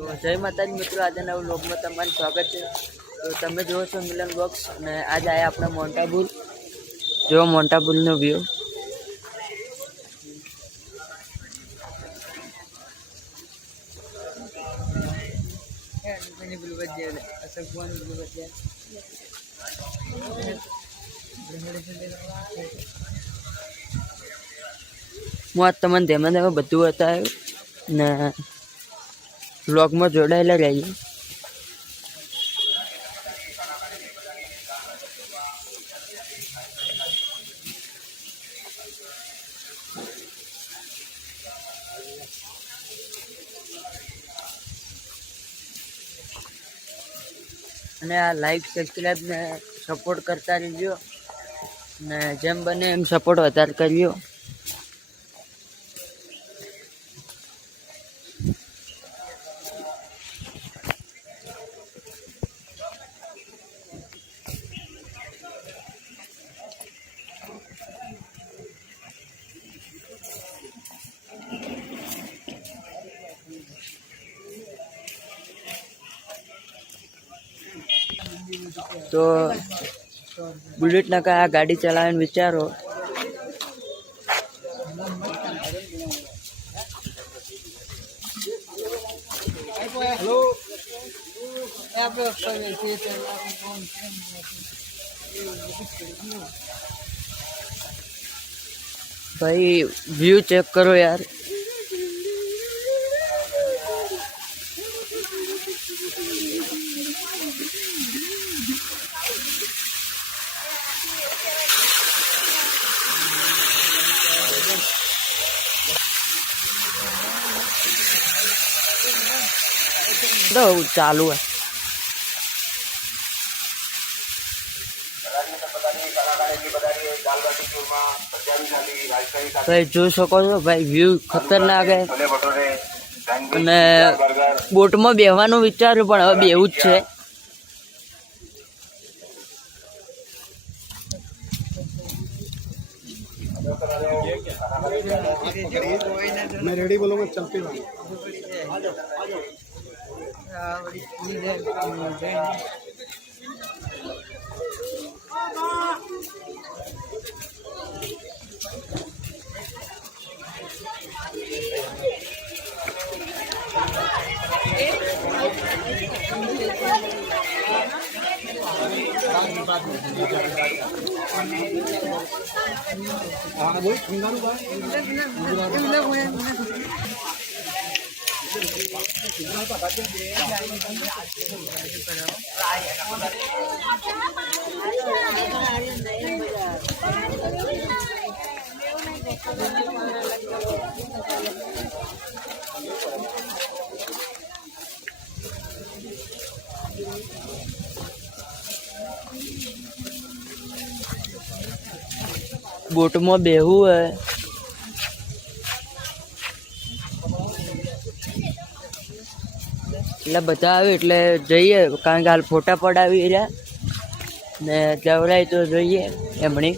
તો જય માતાજી મિત્રો, આજના વ્લોગમાં તમારું સ્વાગત છે। તો તમે જુઓ છો મિલન બોક્સ અને આજ આયા આપણે મોન્ટાબુલ। જો મોન્ટાબુલનો વ્યૂ હું આજ તમને ધેમાં ધેમાં બધું બતાવ્યું ને વ્લોગમાં જોડાયેલા રહીએ। અને આ લાઈક સબસ્ક્રાઈબ ને સપોર્ટ કરતા રહેજો ને જેમ બને એમ સપોર્ટ વધારે કર્યો। તો બુલેટ ના કા ગાડી ચલાવીને વિચારો ભાઈ વ્યू चेक करो यार। तो चालू है भाई जो सको છો ભાઈ વ્યૂ ખતરનાક है અને બોટમાં બેહવાનું વિચાર્યું પણ હવે બેવું જ છે। मैं रेडी बोलूंगा चलती बोट में बेहू है એટલે બધા આવે એટલે જઈએ કારણ કે હાલ ફોટા પડાવી રહ્યા ને જવરાય તો જોઈએ એમણી।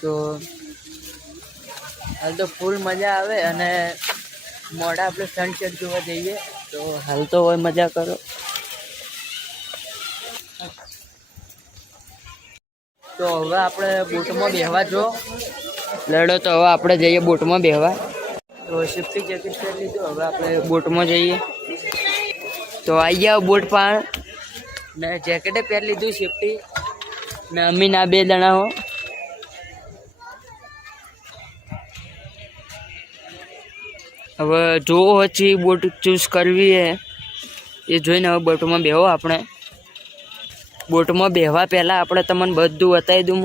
તો હાલ તો ફૂલ મજા આવે અને મોડા આપણે સનસેટ જોવા જઈએ તો હાલ તો હોય મજા કરો। તો હવે આપણે બોટમાં બેહવા જો લડો તો હવે આપણે જઈએ બોટમાં બેહવા। તો સેફ્ટી જેકેટ પહેરી લીધું, હવે આપણે બોટમાં જઈએ। તો આવી જાઓ બોટ પાણ ને જેકેટે પહેરી લીધું સેફ્ટી ને અમીન આ બે દણા હો। હવે જોવો પછી બોટ ચૂઝ કરવી હે એ જોઈને હવે બોટમાં બેહો। આપણે બોટમાં બેહવા પહેલાં આપણે તમને બધું બતાવી દઉં।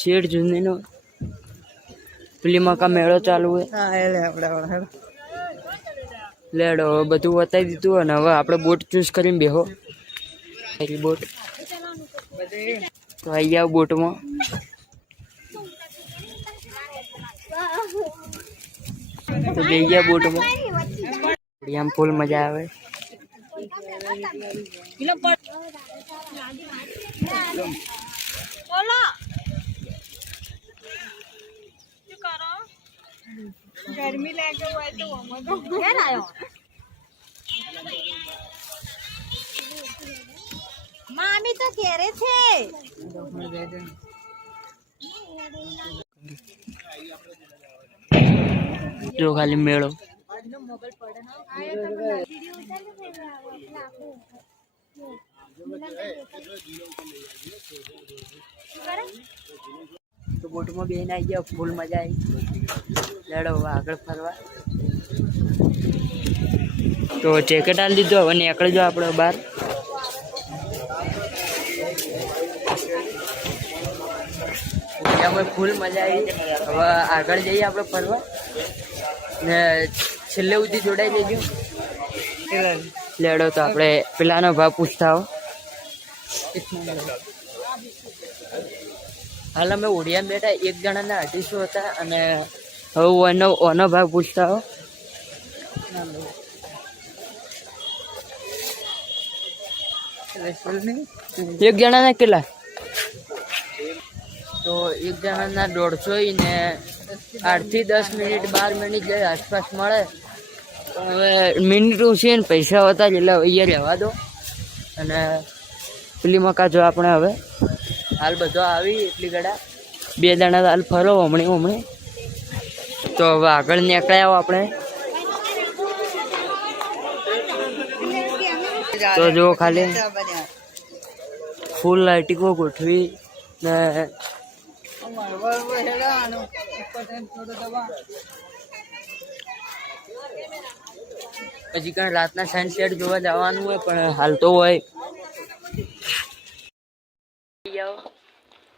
શેઠ જૂનીનો પેલીમાં કા મેળો ચાલુ હે। લેડો બધું બતાવી દીધું અને હવે આપણે બોટ ચૂઝ કરીને બેહો બોટ તો આવી જાવ બોટમાં તો બેસી ગયા બોટમાં આમ ફૂલ મજા આવે गर्मी लागे हुआ है तो घर आयो मामी तो कह रहे थे જો ખાલી મેળો તો બોટમાં બેહીને આવી ગયા ફૂલ મજા આવી લેડો હવે આગળ ફરવા તો જેકેટ આલી દીધો હવે નીકળી જાઓ આપણે બહાર ત્યાં ફૂલ મજા આવી હવે આગળ જઈએ આપણે ફરવા ને છેલ્લે સુધી જોડાઈ જજો લેડો તો આપણે પેલાનો ભાવ પૂછતા હો હાલ અમે ઓડિયા બેઠા એક જણાના 250 હતા અને હવે ઓનો ભાવ પૂછતા હો એક જણાના કેટલા તો એક જણાના 150 ને 8 થી 10 મિનિટ 12 મિનિટ જે આસપાસ મળે હવે મિનિટ છે ને પૈસા હતા એટલે અહીંયા રહેવા દો અને પેલી મકા જો આપણે હવે હાલ બધો આવી એટલી ગડા 2 દાણા હાલ ફરો હમણે તો હવે આગળ નીકળ્યા આવો આપણે તો જો ખાલી ફૂલ લાઇટિંગો ગોઠવી ને પછી કાંઈ રાતના સનસેટ જોવા જવાનું હોય પણ હાલ તો હોય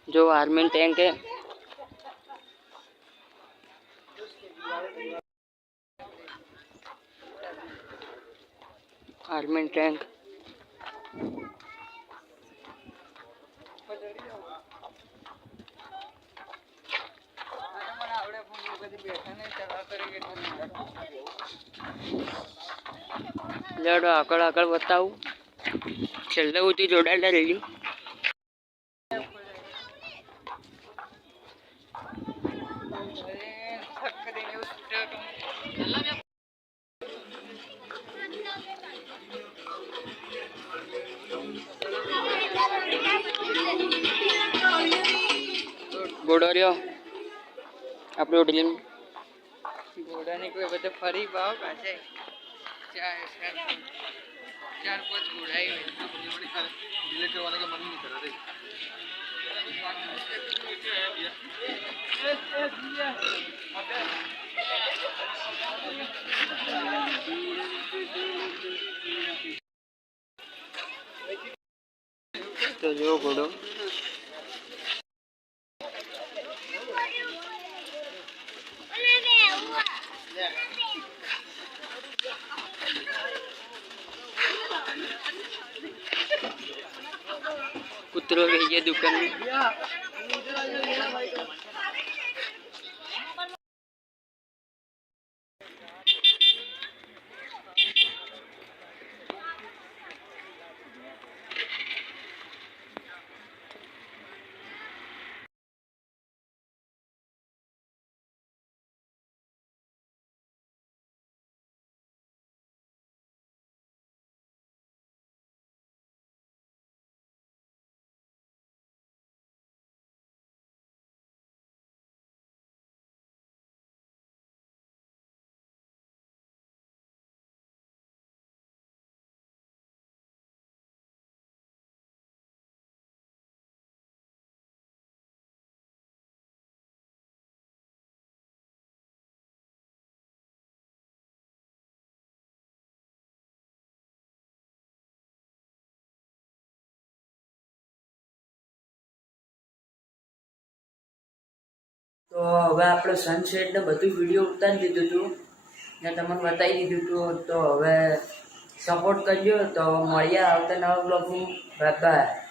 જો આર્મી ટેન્ક હે આર્મી ટેન્ક લેડો આગળ બતાવું છેલ્લે સુધી જોડાયેલા રહેજો ઘોડો રહ્યો આપણે હોટેલ ઘોડાની કોઈ બધે ફરી ભાવ પાસે 4-5 ઘોડા તો જો ઘોડો કૂતરો રહી ગયા દુકાન તો હવે આપણે સનસેટ ને બધું વિડીયો ઉતારી દીધું હતું ને તમને બતાવી દીધું હતું. તો હવે સપોર્ટ કરજો. તો મળીએ આવતા નવા બ્લોગમાં. Bye bye.